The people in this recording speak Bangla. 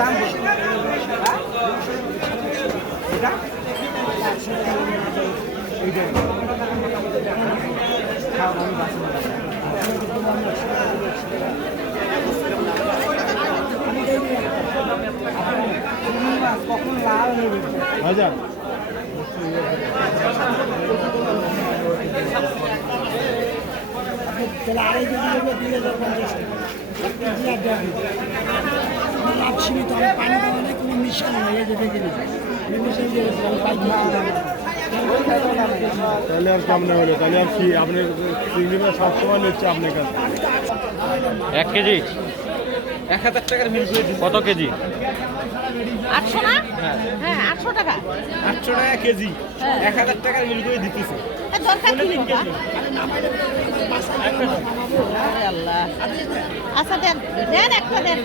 দাম এটা কখন লাল হাজার আড়াই কেজি 2,50 লাভ সীমিত পানি দেওয়া কোনো মিশন নেই এই যে দেখে তাহলে আর সামনে হলো তাহলে আর কি আপনি চিংড়ি মাছ সবসময় নিচ্ছে আপনার কাছে 1 কেজি 1,000 টাকার মিল করে কত কেজি? 800 না? হ্যাঁ 800 টাকা। 800 টাকা কেজি 1,000 টাকার মিল করে দিতেছে। দরকার কি আল্লাহ। আচ্ছা দেন দেন একটা দেন।